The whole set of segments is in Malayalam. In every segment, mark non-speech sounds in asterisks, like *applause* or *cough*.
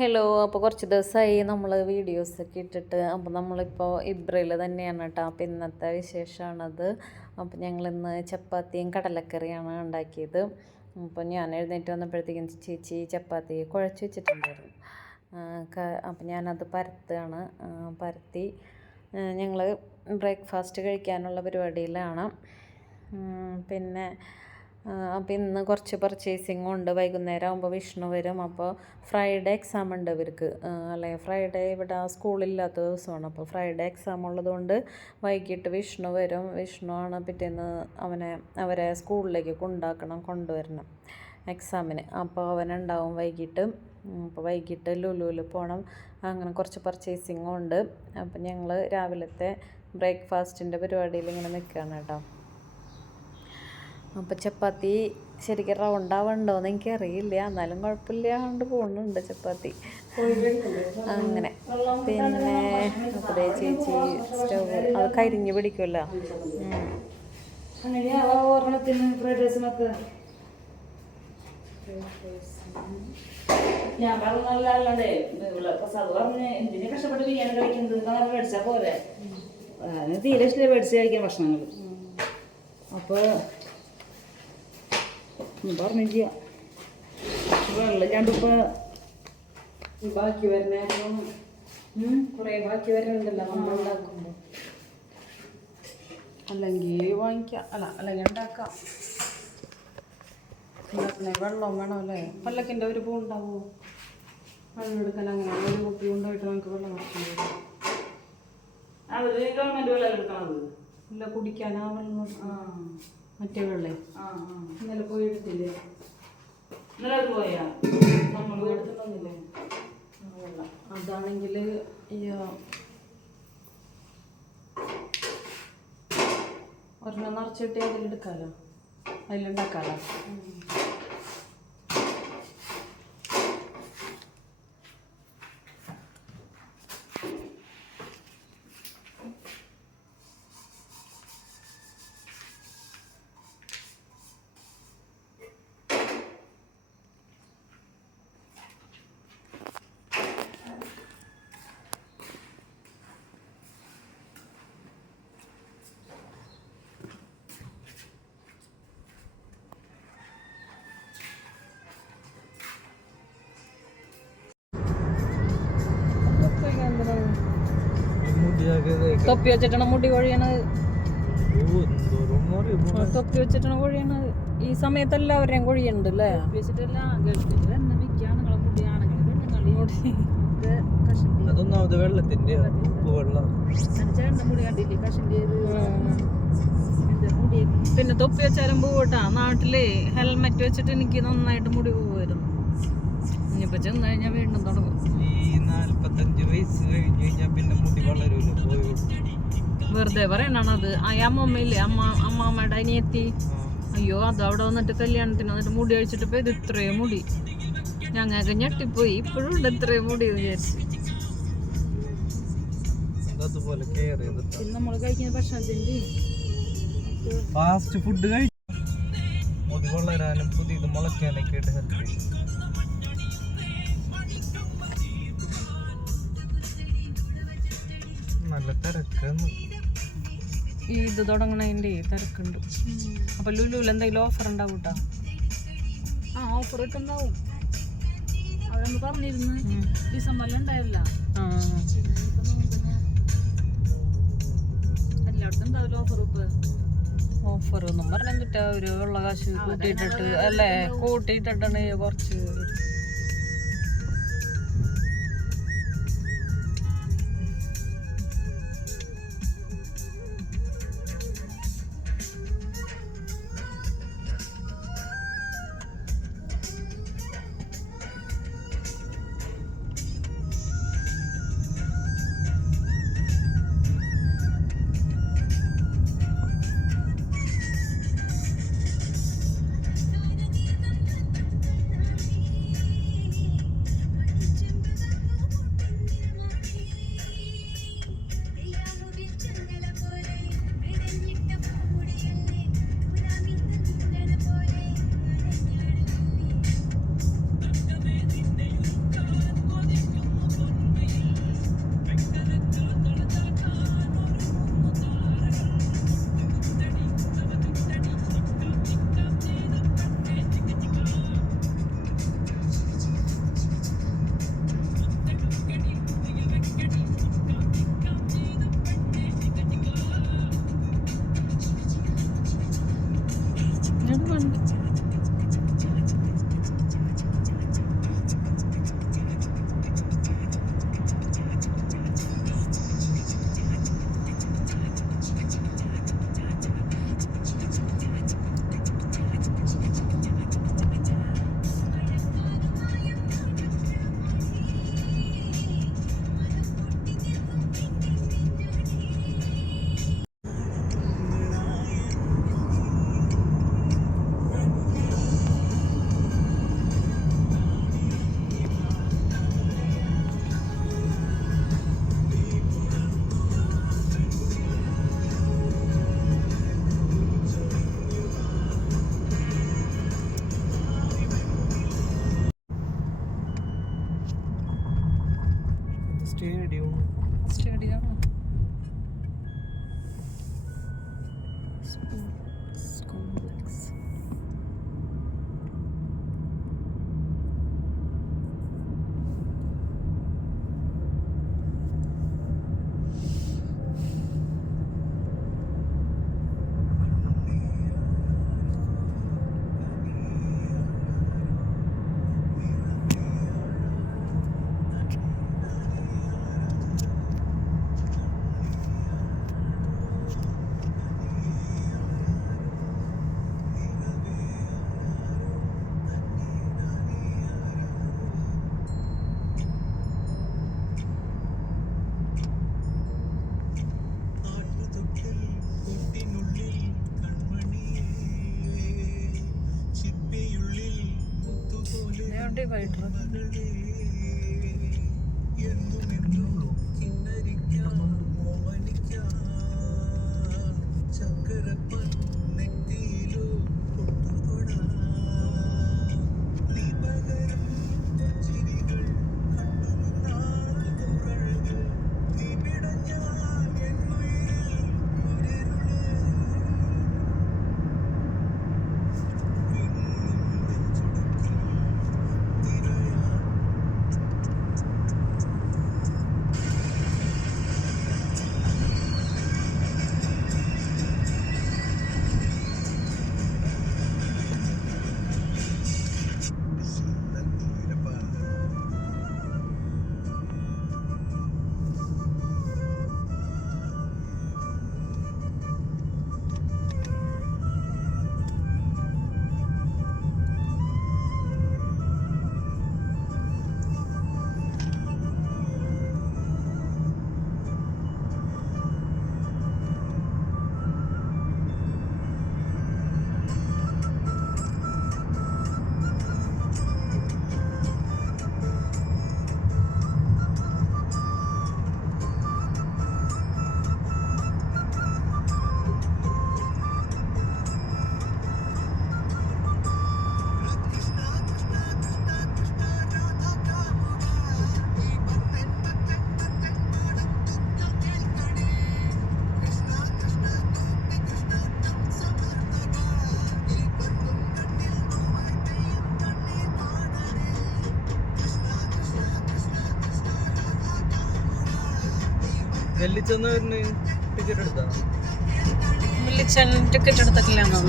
ഹലോ അപ്പോൾ കുറച്ച് ദിവസമായി നമ്മൾ വീഡിയോസൊക്കെ ഇട്ടിട്ട്. അപ്പോൾ നമ്മളിപ്പോൾ ഇബ്രയിൽ തന്നെയാണ് കേട്ടോ അപ്പോൾ ഇന്നത്തെ വിശേഷമാണത് അപ്പോൾ ഞങ്ങൾ ഇന്ന് ചപ്പാത്തിയും കടലക്കറിയാണ് ഉണ്ടാക്കിയത്. അപ്പോൾ ഞാൻ എഴുന്നേറ്റ് വന്നപ്പോഴത്തേക്കും ചേച്ചി ചപ്പാത്തി കുഴച്ച് വെച്ചിട്ടുണ്ടായിരുന്നു. അപ്പം ഞാനത് പരത്തുകയാണ്. പരത്തി. ഞങ്ങൾ ബ്രേക്ക്ഫാസ്റ്റ് കഴിക്കാനുള്ള പരിപാടിയിലാണ്. പിന്നെ അപ്പോൾ ഇന്ന് കുറച്ച് പർച്ചേസിങ് ഉണ്ട്. വൈകുന്നേരം ആകുമ്പോൾ വിഷ്ണു വരും. അപ്പോൾ ഫ്രൈഡേ എക്സാം ഉണ്ട് ഇവർക്ക്. അല്ലെ? ഫ്രൈഡേ ഇവിടെ സ്കൂളില്ലാത്ത ദിവസമാണ്. അപ്പോൾ ഫ്രൈഡേ എക്സാം ഉള്ളതുകൊണ്ട് വൈകിട്ട് വിഷ്ണു വരും. വിഷ്ണു ആണ് പിറ്റേന്ന് അവനെ അവരെ സ്കൂളിലേക്ക് കൊണ്ടാക്കണം കൊണ്ടുവരണം എക്സാമിന് അപ്പോൾ അവനുണ്ടാവും വൈകിട്ട്. അപ്പോൾ വൈകിട്ട് ലുലുവിൽ പോകണം അങ്ങനെ കുറച്ച് പർച്ചേസിങ്ങും ഉണ്ട്. അപ്പോൾ ഞങ്ങൾ രാവിലത്തെ ബ്രേക്ക്ഫാസ്റ്റിന്റെ പരിപാടിയിൽ ഇങ്ങനെ നിൽക്കുകയാണ് കേട്ടോ. അപ്പോൾ ചപ്പാത്തി ശരിക്കും റൗണ്ട് ആവണ്ടോന്ന് എനിക്കറിയില്ല. എന്നാലും കുഴപ്പമില്ലാണ്ട് പോകുന്നുണ്ട് ചപ്പാത്തി. അങ്ങനെ. പിന്നെ അപ്പോൾ ചേച്ചി സ്റ്റവ് അത് കരിഞ്ഞ് പിടിക്കുമല്ലോ ഞാൻ പറഞ്ഞല്ലേ പ്രസാദ് പറഞ്ഞ് എന്തിനു കഷ്ടപ്പെട്ട് ബിരിയാണി കഴിക്കുന്നത് അങ്ങനെ മേടിച്ചാ പോരെ. തീരെ ഇഷ്ടം മേടിച്ച് കഴിക്കാൻ ഭക്ഷണങ്ങൾ അപ്പോൾ പറഞ്ഞില്ല വെള്ളം ഞാണ്ടിപ്പോ ബാക്കി വരുന്ന കുറേ ബാക്കി വരുന്നുണ്ടല്ലോ നമ്മൾ ഉണ്ടാക്കുമ്പോൾ അല്ലെങ്കിൽ വാങ്ങിക്കാം. അല്ല അല്ലെങ്കിൽ ഉണ്ടാക്കാം. ഉണ്ടാക്കണേ വെള്ളം വേണമല്ലേ? പല്ലക്കിന്റെ ഒരു പൂ ഉണ്ടാവുമോ വെള്ളം എടുക്കാൻ അങ്ങനെ ഒരു കുപ്പി കൊണ്ടുപോയിട്ട് നമുക്ക് വെള്ളം കുറച്ചു ഇല്ല കുടിക്കാനാ വെള്ളം ആ. മറ്റേ വെള്ളേ ആ ആ. ഇന്നലെ പോയി എടുത്തില്ലേ? ഇന്നലെ അത് പോയാ? നമ്മൾ എടുത്തിട്ടൊന്നുമില്ലേ അതാണെങ്കിൽ ഒരെണ്ണം നിറച്ചിട്ട് അതിലെടുക്കാമല്ലോ അതിലുണ്ടാക്കാമല്ലോ തൊപ്പി വെച്ചിട്ടാണ് മുടി കൊഴിയണത്. തൊപ്പി വെച്ചിട്ടാണ് കൊഴിയണത്. ഈ സമയത്ത് എല്ലാവരെയും കൊഴിയണ്ട് അല്ലേ? അതൊന്നാമത് വെള്ളത്തിന്റെ പിന്നെ തൊപ്പി വെച്ചാലും പോവട്ടാ. നാട്ടിൽ ഹെൽമെറ്റ് വെച്ചിട്ട് എനിക്ക് നന്നായിട്ട് മുടി പോവായിരുന്നു ഇനിയിപ്പോ ചെന്ന് കഴിഞ്ഞാൽ വീണ്ടും തുടങ്ങും. ഈ നാല്പത്തഞ്ച് വയസ്സ് കഴിഞ്ഞ് കഴിഞ്ഞാൽ പിന്നെ മുടി വളരൂല പോയി. വെറുതെ പറയണാണ് അത്. ആ അമ്മമ്മയില്ലേ? അമ്മ അമ്മാമ്മയുടെ അനിയത്തി. അയ്യോ അത് അവിടെ വന്നിട്ട് കല്യാണത്തിന് വന്നിട്ട് മുടി അഴിച്ചിട്ട് പോയത് ഇത് ഇത്രയും മുടി. ഞങ്ങൾക്ക് ഞെട്ടിപ്പോയി. ഇപ്പോഴും ഉണ്ട് ഇത്രയും മുടി വിചാരിച്ചു. നമ്മൾ കഴിക്കുന്ന ഫാസ്റ്റ് ഫുഡ് കഴിച്ചു മുടി വളരാനും പുതിയത് മുളയ്ക്കാനൊക്കെ ആയിട്ട് ഹെൽപ്പ് ചെയ്യും. നല്ല തിരക്കെന്ന്. ഈ ഇത് തുടങ്ങണതിന്റെ തിരക്കുണ്ട്. അപ്പൊ ലുലുവിൽ എന്തെങ്കിലും ഓഫർ ഉണ്ടാവും കേട്ടോ ആ ഓഫർ ഇട്ടുണ്ടാവും അവരൊന്ന് പറഞ്ഞിരുന്നു. ഡിസംബറിൽ ഉണ്ടായില്ല. എല്ലായിടത്തും ഉണ്ടാവില്ല ഓഫർ ഇപ്പൊ ഓഫർ ഒന്നും പറഞ്ഞാൽ കിട്ടാ ഒരു ഉള്ള കാശ് കൂട്ടിയിട്ടിട്ട് അല്ലേ? കൂട്ടിയിട്ടിട്ടാണ് കുറച്ച് ഡിവൈഡർ വെല്ലിച്ചെന്ന് വരുന്ന ടിക്കറ്റ് എടുത്താ വിളിച്ചാൽ ടിക്കറ്റ് എടുത്തിട്ടില്ലാന്നോ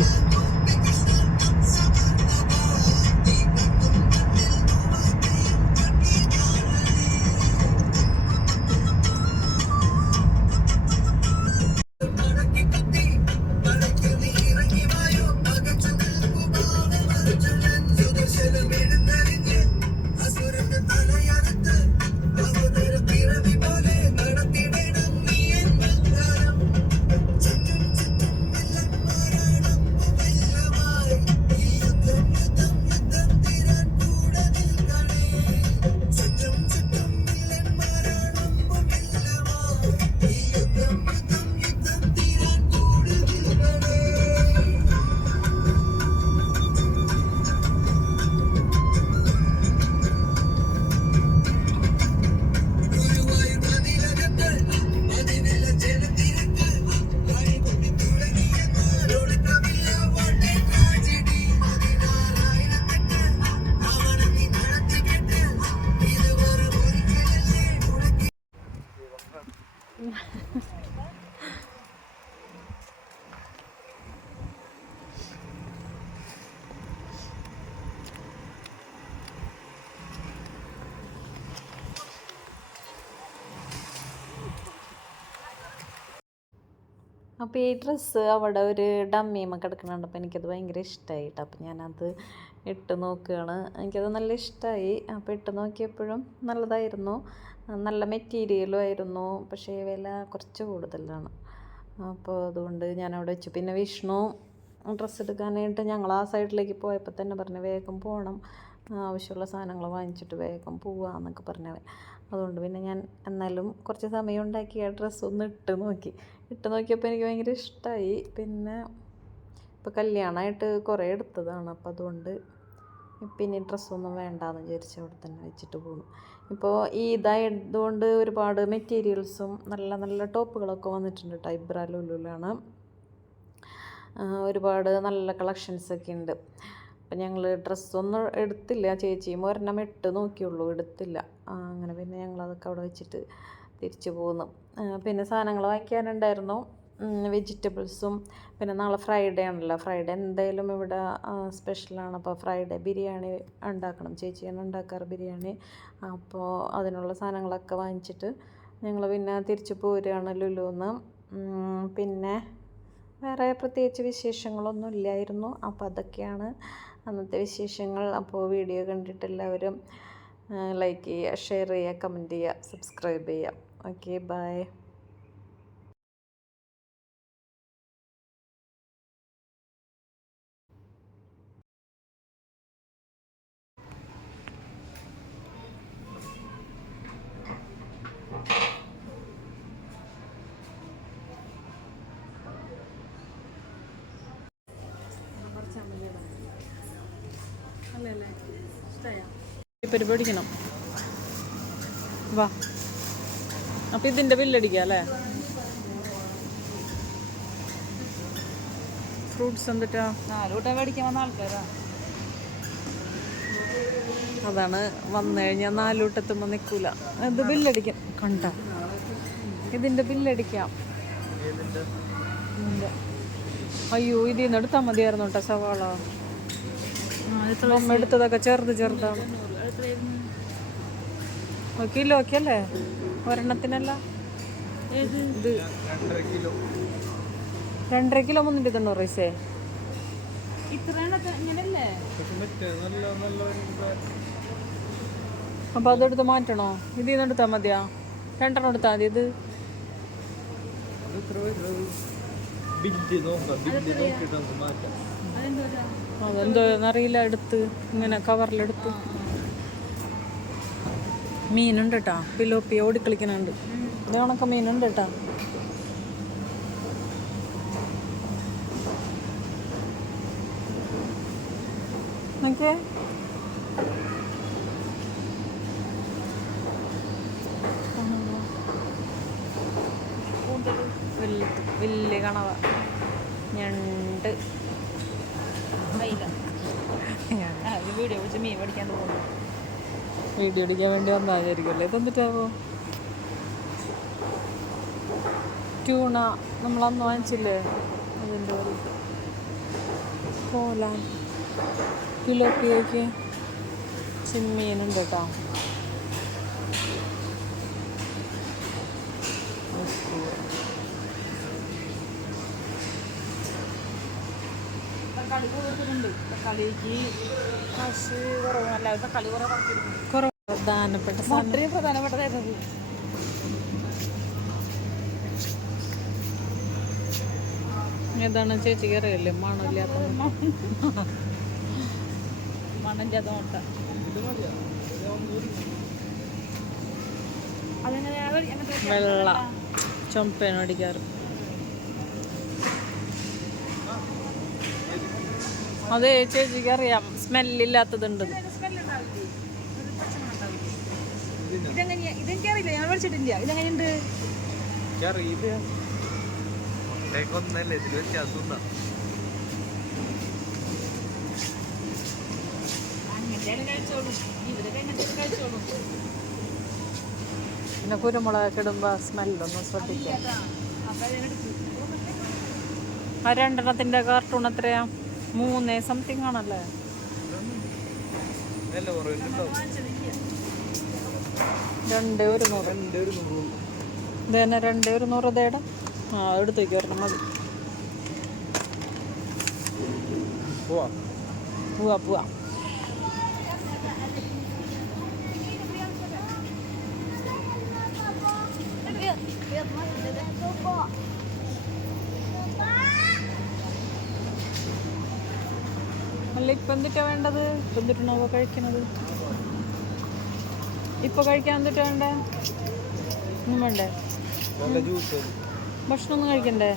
അപ്പോൾ ഈ ഡ്രസ്സ് അവിടെ ഒരു ഡമ്മിയമ്മ കിടക്കുന്നുണ്ട്. അപ്പോൾ എനിക്കത് ഭയങ്കര ഇഷ്ടമായി കേട്ടോ അപ്പോൾ ഞാനത് ഇട്ട് നോക്കുകയാണ്. എനിക്കത് നല്ല ഇഷ്ടമായി അപ്പോൾ ഇട്ട് നോക്കിയപ്പോഴും നല്ലതായിരുന്നു. നല്ല മെറ്റീരിയലും ആയിരുന്നു. പക്ഷേ വില കുറച്ച് കൂടുതലാണ്. അപ്പോൾ അതുകൊണ്ട് ഞാൻ അവിടെ വെച്ചു. പിന്നെ വിഷ്ണു ഡ്രസ്സ് എടുക്കാനായിട്ട് ഞങ്ങൾ ആ സൈഡിലേക്ക് പോയപ്പോൾ തന്നെ പറഞ്ഞു വേഗം പോകണം ആവശ്യമുള്ള സാധനങ്ങൾ വാങ്ങിച്ചിട്ട് വേഗം പോവാന്നൊക്കെ പറഞ്ഞവൻ. അതുകൊണ്ട് പിന്നെ ഞാൻ എന്നാലും കുറച്ച് സമയം ഉണ്ടാക്കി ആ ഡ്രസ്സ് ഒന്ന് ഇട്ട് നോക്കി. ഇട്ട് നോക്കിയപ്പോൾ എനിക്ക് ഭയങ്കര ഇഷ്ടമായി പിന്നെ ഇപ്പോൾ കല്യാണമായിട്ട് കുറേ എടുത്തതാണ്. അപ്പോൾ അതുകൊണ്ട് പിന്നെ ഡ്രസ്സൊന്നും വേണ്ടാന്ന് വിചാരിച്ച് അവിടെ തന്നെ വെച്ചിട്ട് പോകുന്നു ഇപ്പോൾ ഈ ഇതായതുകൊണ്ട് ഒരുപാട് മെറ്റീരിയൽസും നല്ല നല്ല ടോപ്പുകളൊക്കെ വന്നിട്ടുണ്ട് കേട്ടോ ഇബ്രാ ലുലുലാണ്. ഒരുപാട് നല്ല കളക്ഷൻസ് ഒക്കെ ഉണ്ട്. അപ്പം ഞങ്ങൾ ഡ്രസ്സൊന്നും എടുത്തില്ല. ചേച്ചിയും ഒരെണ്ണം ഇട്ട് നോക്കിയുള്ളൂ. എടുത്തില്ല. അങ്ങനെ പിന്നെ ഞങ്ങളതൊക്കെ അവിടെ വെച്ചിട്ട് തിരിച്ചു പോന്നു. പിന്നെ സാധനങ്ങൾ വാങ്ങിക്കാനുണ്ടായിരുന്നു. വെജിറ്റബിൾസും. പിന്നെ നാളെ ഫ്രൈഡേ ആണല്ലോ. ഫ്രൈഡേ എന്തായാലും ഇവിടെ സ്പെഷ്യലാണ്. അപ്പോൾ ഫ്രൈഡേ ബിരിയാണി ഉണ്ടാക്കണം. ചേച്ചിയാണ് ഉണ്ടാക്കാറ് ബിരിയാണി. അപ്പോൾ അതിനുള്ള സാധനങ്ങളൊക്കെ വാങ്ങിച്ചിട്ട് ഞങ്ങൾ പിന്നെ തിരിച്ചു പോരുകയാണ് ലുലുന്ന്. പിന്നെ വേറെ പ്രത്യേകിച്ച് വിശേഷങ്ങളൊന്നും ഇല്ലായിരുന്നു. അപ്പോൾ അതൊക്കെയാണ് അന്നത്തെ വിശേഷങ്ങൾ. അപ്പോൾ വീഡിയോ കണ്ടിട്ട് എല്ലാവരും ലൈക്ക് ചെയ്യുക ഷെയർ ചെയ്യുക കമന്റ് ചെയ്യുക സബ്സ്ക്രൈബ് ചെയ്യുക. ഓക്കെ ബൈ പരിപാടിക്കണം. വാ. അപ്പം ഇതിന്റെ ബില്ലടിക്കാം അല്ലേ? ഫ്രൂട്ട്സ് എന്തിട്ടാ മേടിക്കാൻ വന്ന ആൾക്കാരാ. അതാണ് വന്നു കഴിഞ്ഞാൽ നാലൂട്ടെത്തുമ്പോൾ നിൽക്കൂല ഇത് ബില്ലടിക്കാം കണ്ട. ഇതിന്റെ ബില്ലടിക്കാം അയ്യോ ഇതിൽ നിന്ന് എടുത്താൽ മതിയായിരുന്നു കേട്ടോ സവാള എടുത്തതൊക്കെ ചേർത്ത് ചെറുതാണ് കിലോ ഒക്കെ അല്ലേ? ഒരെണ്ണത്തിനല്ല. ഇത് രണ്ടര കിലോ മുന്നൂറ്റി തൊണ്ണൂറ് പൈസേ. അപ്പോൾ അതെടുത്ത് മാറ്റണോ? ഇതിൽ നിന്ന് എടുത്താൽ മതിയാ? രണ്ടെണ്ണം എടുത്താൽ മതി. ഇത് അതെന്തോ എന്നറിയില്ല എടുത്ത് ഇങ്ങനെ കവറിലെടുത്ത് മീനുണ്ട് കേട്ടോ പിലോപ്പി ഓടിക്കളിക്കുന്നുണ്ട് ഇത് കണക്ക് മീനുണ്ട് കേട്ടോ നോക്കിയേ വലിയ കണവ. ഞണ്ട്. വീഡിയോ വിളിച്ച് മീൻ പഠിക്കാൻ പോകുന്നു. വീഡിയോ എടുക്കാൻ വേണ്ടി വന്നായിരിക്കുമല്ലേ ഇതെന്നിട്ടാവോ ട്യൂണ നമ്മളന്ന് വാങ്ങിച്ചില്ലേ? അതിന്റെ കോലാൻ. കിലോപ്പിയേക്ക് ചെമ്മീനുണ്ട് കേട്ടോ തക്കാളി തക്കാളിക്ക് പ്രധാനപ്പെട്ട ഏതാണ് ചേച്ചിക്ക് അറിയല്ലേ? മണമില്ലാത്ത മണമില്ലാത്ത മുട്ട. വെള്ള. ചുമപ്പേന അതെ ചേച്ചിക്ക് അറിയാം. സ്മെല്ലില്ലാത്തതുണ്ട്. ഇതെനിക്കറിയില്ല. ഞാൻ മേടിച്ചിട്ടില്ല. ഇതെങ്ങനെയുണ്ട്? പിന്നെ കുരുമുളകൊക്കെ ഇടുമ്പോ സ്മെല്ലൊന്നും ശ്രദ്ധിക്കാം ആ രണ്ടെണ്ണത്തിന്റെ കാർട്ടൂൺ എത്രയാ? മൂന്നേ സംതിങ് ആണല്ലേ? രണ്ട് ഒരു നൂറ്. എന്റെ ഒരു നൂറ്. ഇത് തന്നെ രണ്ട് ഒരു നൂറ് അതേടെ ആ എടുത്ത് വയ്ക്കും ഒരെണ്ണം മതി. പോവാ. പോവാ പോവാ അല്ല ഇപ്പം എന്തിട്ടാ വേണ്ടത്? എന്തിട്ടാണോ കഴിക്കണത് ഇപ്പൊ കഴിക്കാൻ എന്തിട്ടാ വേണ്ടേ? ഒന്നും വേണ്ടേ? ഭക്ഷണം ഒന്നും കഴിക്കണ്ടേ?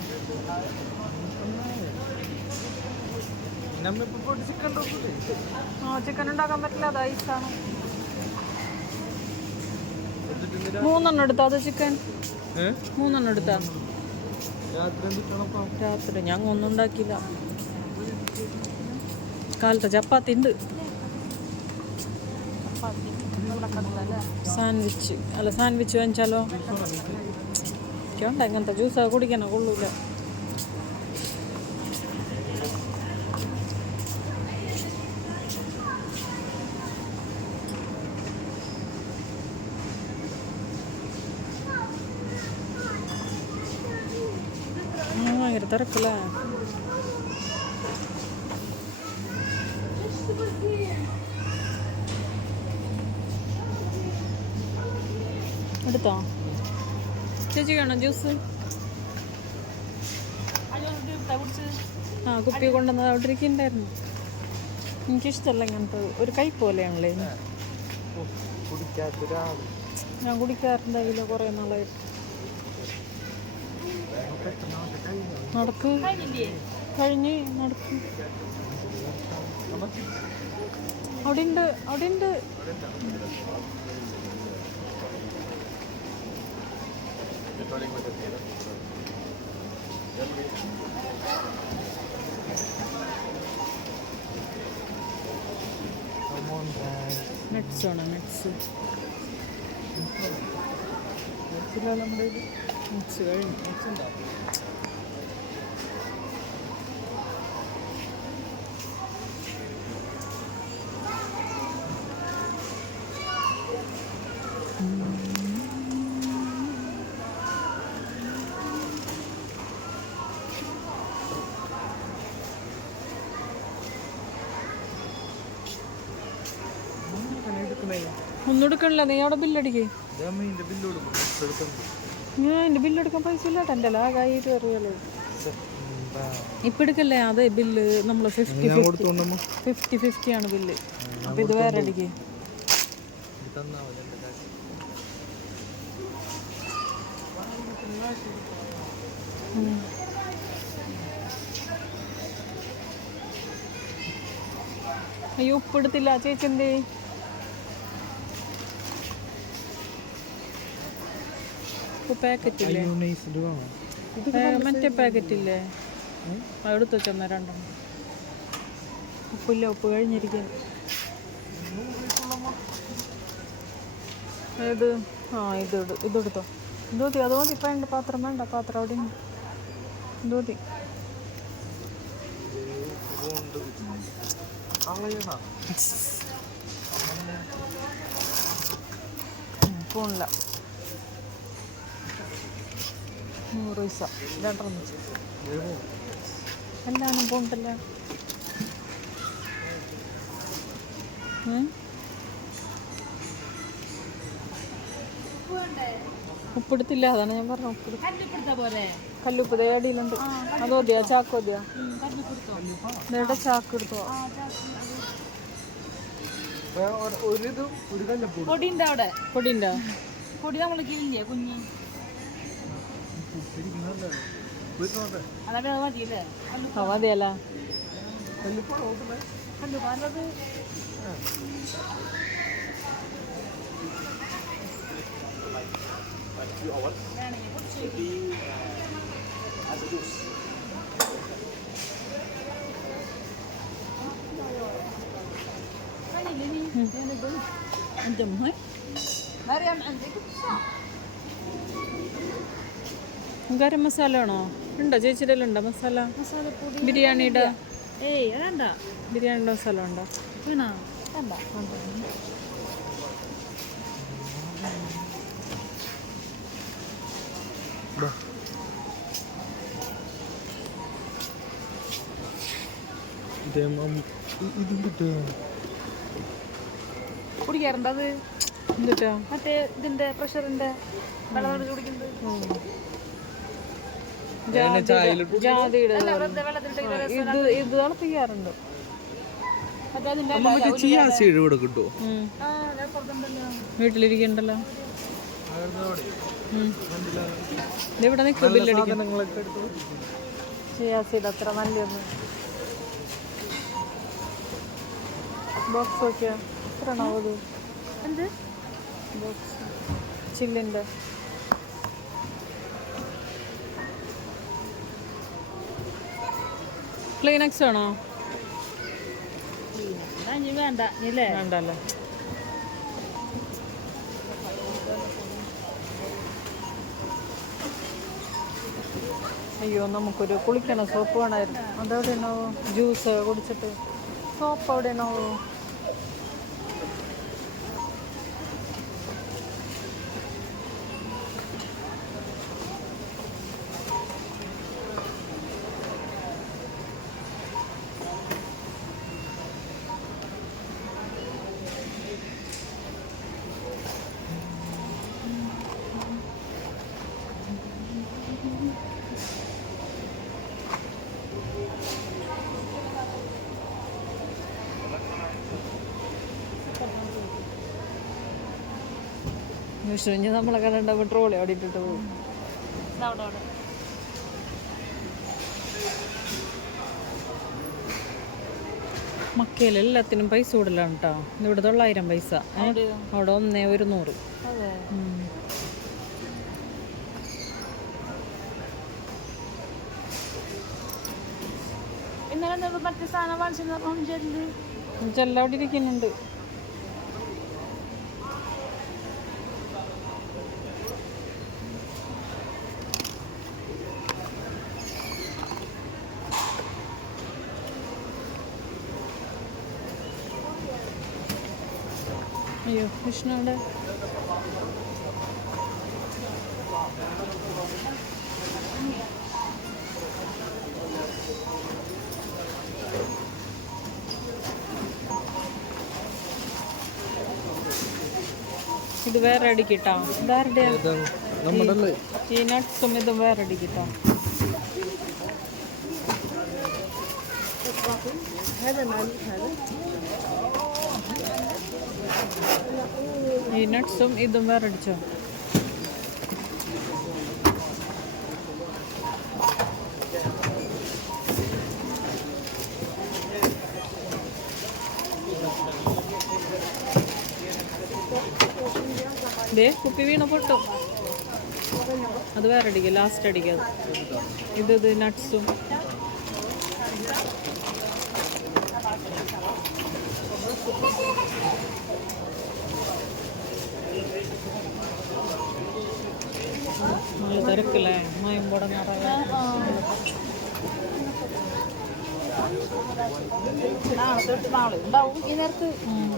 ആ ചിക്കൻ ഉണ്ടാക്കാൻ പറ്റില്ല അത് ഐസാണ് മൂന്നെണ്ണം എടുത്താ അത് ചിക്കൻ മൂന്നെണ്ണം എടുത്താ? രാത്രി ഞങ്ങൾ ഒന്നും ഉണ്ടാക്കിയില്ല. കാലത്തെ ചപ്പാത്തി ഉണ്ട് സാൻഡ്വിച്ച് അല്ല സാൻഡ്വിച്ച് വാങ്ങിച്ചാലോ വേണ്ട ഇങ്ങനത്തെ ജ്യൂസ് കുടിക്കാനോ കൊള്ളൂല ആ, ഭയങ്കര തിരക്കല്ലേ എടുത്തോ ചേച്ചി വേണോ ജ്യൂസ് ആ കുപ്പി കൊണ്ടുവന്നത് അവിടെ ഇരിക്കുന്നുണ്ടായിരുന്നു. എനിക്കിഷ്ടമല്ല ഇങ്ങനത്തെ ഒരു കൈ പോലെയാണല്ലേ? ഞാൻ കുടിക്കാറുണ്ടായില്ല കുറേ നാളായിട്ട് നടക്ക്. കഴിഞ്ഞ് നടക്ക്. അവിടെ ഉണ്ട് അവിടെ ഉണ്ട് നട്സ് ആണ്? നട്സ് നമ്മുടെ നട്സ് കഴിഞ്ഞു. ഒന്നും എടുക്കണില്ല നീ അവിടെ ബില്ലടിക്കേ ഞാൻ എന്റെ ബില്ലെടുക്കാൻ പൈസ ഇല്ല എന്റെ ലാഗായിട്ട് അറിയാലോ ഇപ്പം എടുക്കല്ലേ? അതെ ബില്ല് നമ്മൾ ഫിഫ്റ്റി ഫിഫ്റ്റി ഫിഫ്റ്റി ആണ് ബില്ല് അപ്പം ഇത് വേറെ അടിക്കേ. അയ്യോ ഉപ്പെടുത്തില്ല. ചേച്ചി എന്തേ പാക്കറ്റ് ഇല്ലേ? മറ്റേ പാക്കറ്റ് ഇല്ലേ? അവിടുത്തെ എടുത്തു വെച്ചെന്നാ രണ്ടെണ്ണം. ഉപ്പില്ല ഉപ്പ് കഴിഞ്ഞിരിക്കുന്നു. ഏത് ആ ഇത് ഇതെടുത്തോ ദൂതി അത് മതി ഇപ്പം എന്റെ പാത്രം വേണ്ട പാത്രം അവിടെ ദൂതി ഫോണില്ല നൂറ് പൈസ. രണ്ടെണ്ണം വെച്ച്. എല്ലാവരും പോണ്ടല്ല ഉപ്പെടുത്തില്ല അതാണ് ഞാൻ പറഞ്ഞ ഉപ്പിട് കല്ലുപ്പ് അടിയിലുണ്ട്. അത് മതിയാ ചാക്ക് മതിയാ ചാക്ക് എടുത്തോ? പൊടിയുണ്ടോ അവിടെ? പൊടിയുണ്ടോ? പൊടി നമ്മൾ കിഴില്ലേ കുഞ്ഞി? അതൊക്കെ അത് മതിയല്ലേ ആ മതിയല്ല കണ്ടു പറഞ്ഞത് അഞ്ചമ്മ مريم عندك ഗരം മസാല ആണോ? ഉണ്ടോ? ചേച്ചിയുടെ ഉണ്ടോ മസാല? ബിരിയാണിയുടെ? ഏയ് ബിരിയാണിയുടെ മസാല ഉണ്ടോ? കുടിക്കാറുണ്ടോ അത്? എന്നിട്ടാ മറ്റേ ഇതിന്റെ പ്രഷറിന്റെ വെള്ളം കുടിക്കുന്നത്. ജാതിയുടെ ഇത് ഇത് തിളപ്പിക്കാറുണ്ട് ചിയാ സീഡ് ഇവിടെ കിട്ടുമോ വീട്ടിലിരിക്കണ്ടല്ലോ? നിൽക്കും ബില്ലടിക്കും. അത്ര നല്ലൊന്നും ബോക്സ് നോക്കിയാ? അത് ചില്ലിന്റെ ക്ലീനക്സ് ആണോ വേണ്ട വേണ്ടല്ലേ? അയ്യോ നമുക്കൊരു കുളിക്കണ സോപ്പ് വേണമായിരുന്നു. അതെവിടെ ഉണ്ടാവോ ജ്യൂസ് കുടിച്ചിട്ട്. സോപ്പ് അവിടെ ഉണ്ടാവോ വിഷുവിന് നമ്മളെ രണ്ടാമത് ട്രോളി അവിടെ ഇട്ടിട്ട് പോകും. മക്കയിൽ എല്ലാത്തിനും പൈസ കൂടുതലാണ് കേട്ടോ ഇവിടെ തൊള്ളായിരം പൈസ? അവിടെ ഒന്നേ ഒരു നൂറ്. ഇന്നലെ മറ്റേ സാധനം വാങ്ങിച്ചു ചെല്ല് ചെല്ലാം അവിടെ ഇരിക്കുന്നുണ്ട്. അയ്യോ വിഷ്ണു അവിടെ ഇത് വേറെ അടിക്കിട്ടോ ഇതാരുടെ ഈ നട്ട്സും ഇത് വേറെ അടിക്കിട്ടോ ഈ നട്ട്സും ഇതും വേറെ അടിച്ചോ? ദേ കുപ്പി വീണ പൊട്ടും അത് വേറെ അടിക്കുക ലാസ്റ്റ് അടിക്കുക ഇത് ഇത് നട്ട്സും തിരക്കില്ലേ മയമ്പോടെ നിറയെ. നാളെ തൊട്ട് നാളെ ഉണ്ടാവും ഈ നേരത്ത് ഉം.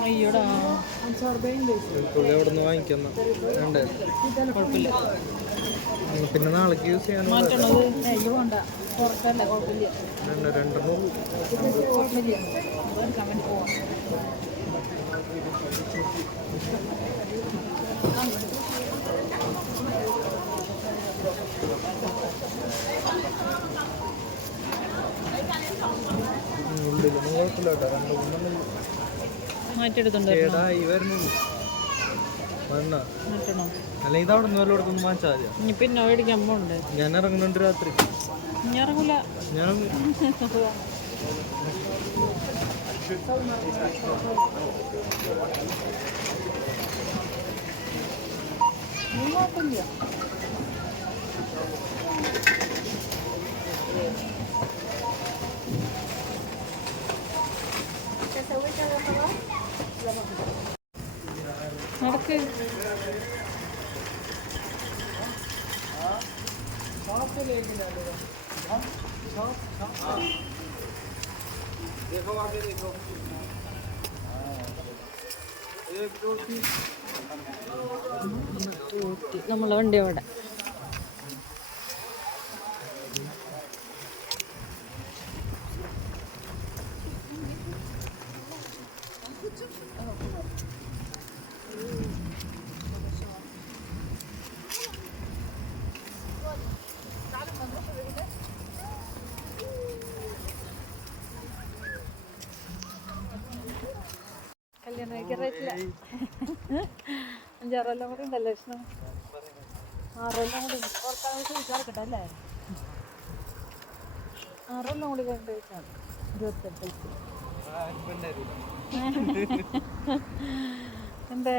അയ്യോടാ പുള്ളി അവിടെ നിന്ന് വാങ്ങിക്കുന്ന വേണ്ടേ. കുഴപ്പമില്ല. ഉം, പിന്നെ നാളേക്ക് യൂസ് രണ്ടെണ്ണം കുഴപ്പമില്ല കേട്ടോ രണ്ട് മൂന്നെണ്ണം മാറ്റിയെടുത്തുണ്ട് കേടായി വരുന്നു വണ്ണ മാറ്റണോ? അല്ല ഇത് അവിടെ നിന്ന് വല്ലയിടത്തൊന്നും വാങ്ങിച്ചാൽ ഇനി പിന്നെ മേടിക്കാൻ പോണ്ടേ ഞാൻ ഇറങ്ങുന്നുണ്ട് രാത്രി. ഞാൻ ഇറങ്ങൂല. ഞാൻ കുഴപ്പമില്ല നടക്ക് നമ്മളെ വണ്ടി അവിടെ. *laughs* അഞ്ചാറെല്ലാം കൂടി ഉണ്ടല്ലോ ലക്ഷണം ആറെല്ലാം കൂടി. ഉണ്ട്. വിചാരിക്കട്ടെ അല്ലേ? ആറെല്ലാം കൂടി കണ്ടു കഴിച്ചാൽ ഇരുപത്തെട്ട്. *laughs* എന്തേ?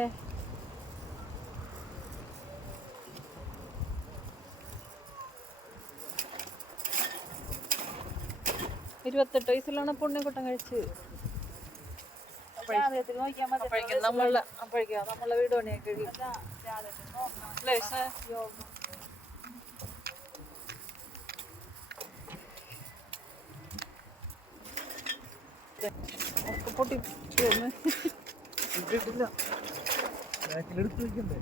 ഇരുപത്തെട്ട് വയസ്സിലാണ് പുണ്യക്കുട്ടം കഴിച്ച്. അപ്പോഴേക്കും നമ്മളെ അപ്പോഴേക്കും നമ്മളെ വീട് പണിയൊക്കെ? ഒക്കെ പൊട്ടി. ഇട്ടിട്ടില്ല. ബാക്കിലെടുത്ത് വെക്കണ്ടേ?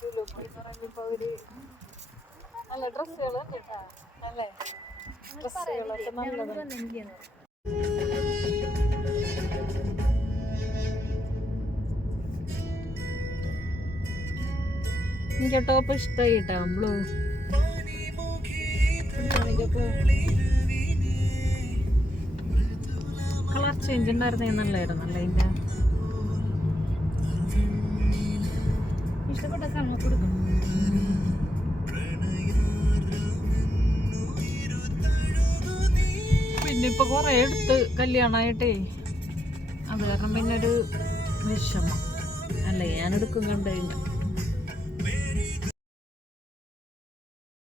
ലുലു പോയി പറയുമ്പോ ഇപ്പൊ അവർ നല്ല ഡ്രസ്സുകൾ അല്ലേ? ഡ്രസ്സുകളൊക്കെ നല്ലതാണ്. എനിക്ക് ടോപ്പ് ഇഷ്ടമായി കേട്ടോ ബ്ലൂ കളർ ചേഞ്ച് ഉണ്ടായിരുന്നേ നല്ലായിരുന്നു അല്ലേ ഇതിന്റെ ഇഷ്ടപ്പെട്ട സമയം കൊടുക്കും പിന്നെ ഇപ്പൊ കൊറേ എടുത്ത് കല്യാണമായിട്ടേ അത് കാരണം പിന്നെ ഒരു വിഷമം. അല്ലേ? ഞാൻ എടുക്കും കണ്ടു